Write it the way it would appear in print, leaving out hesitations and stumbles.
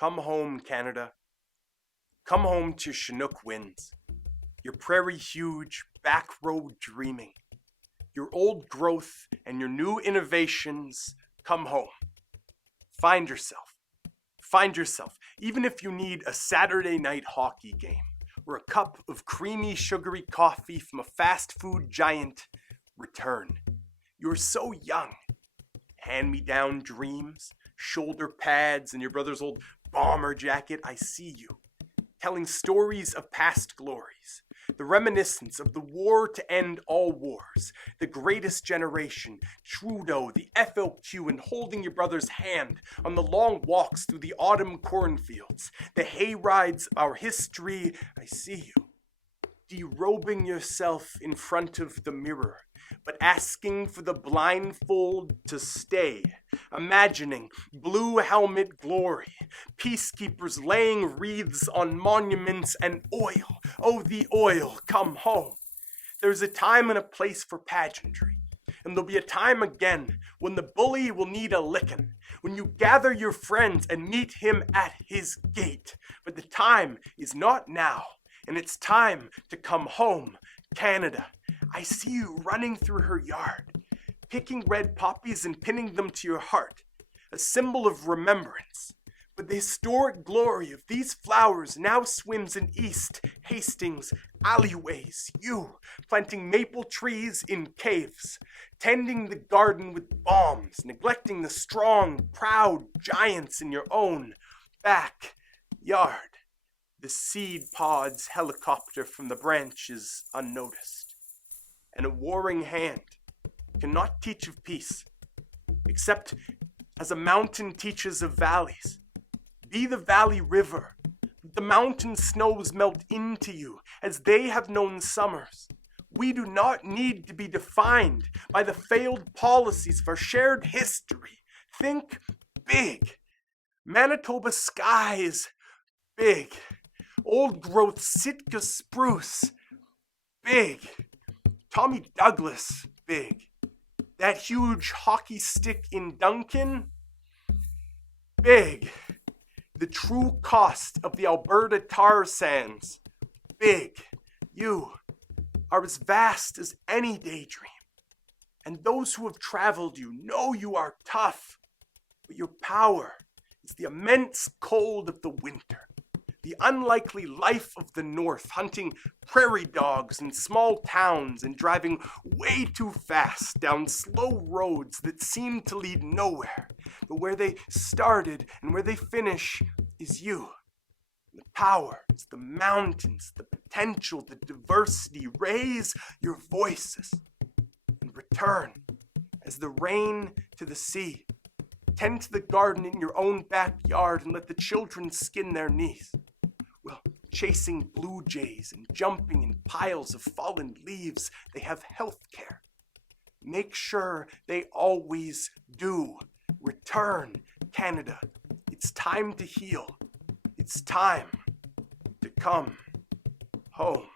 Come home, Canada. Come home to Chinook winds. Your prairie huge, back road dreaming. Your old growth and your new innovations, come home. Find yourself. Find yourself, even if you need a Saturday night hockey game or a cup of creamy, sugary coffee from a fast food giant. Return. You're so young. Hand-me-down dreams, shoulder pads, and your brother's old bomber jacket. I see you, telling stories of past glories, the reminiscence of the war to end all wars, the greatest generation, Trudeau, the FLQ, and holding your brother's hand on the long walks through the autumn cornfields, the hay rides, our history. I see you, derobing yourself in front of the mirror, but asking for the blindfold to stay, imagining blue helmet glory, peacekeepers laying wreaths on monuments and oil. Oh, the oil, come home. There's a time and a place for pageantry, and there'll be a time again when the bully will need a licking, when you gather your friends and meet him at his gate. But the time is not now, and it's time to come home, Canada. I see you running through her yard, picking red poppies and pinning them to your heart, a symbol of remembrance. But the historic glory of these flowers now swims in East Hastings alleyways. You, planting maple trees in caves, tending the garden with bombs, neglecting the strong, proud giants in your own backyard. The seed pods helicopter from the branches unnoticed. And a warring hand cannot teach of peace, except as a mountain teaches of valleys. Be the valley river. The mountain snows melt into you as they have known summers. We do not need to be defined by the failed policies of our shared history. Think big. Manitoba skies, big. Old growth Sitka spruce, big. Tommy Douglas, big. That huge hockey stick in Duncan, big. The true cost of the Alberta tar sands, big. You are as vast as any daydream. And those who have traveled you know you are tough, but your power is the immense cold of the winter. The unlikely life of the North, hunting prairie dogs in small towns and driving way too fast down slow roads that seem to lead nowhere. But where they started and where they finish is you. The power is the mountains, the potential, the diversity. Raise your voices and return as the rain to the sea. Tend to the garden in your own backyard and let the children skin their knees. Well, chasing blue jays and jumping in piles of fallen leaves, they have health care. Make sure they always do. Return, Canada. It's time to heal. It's time to come home.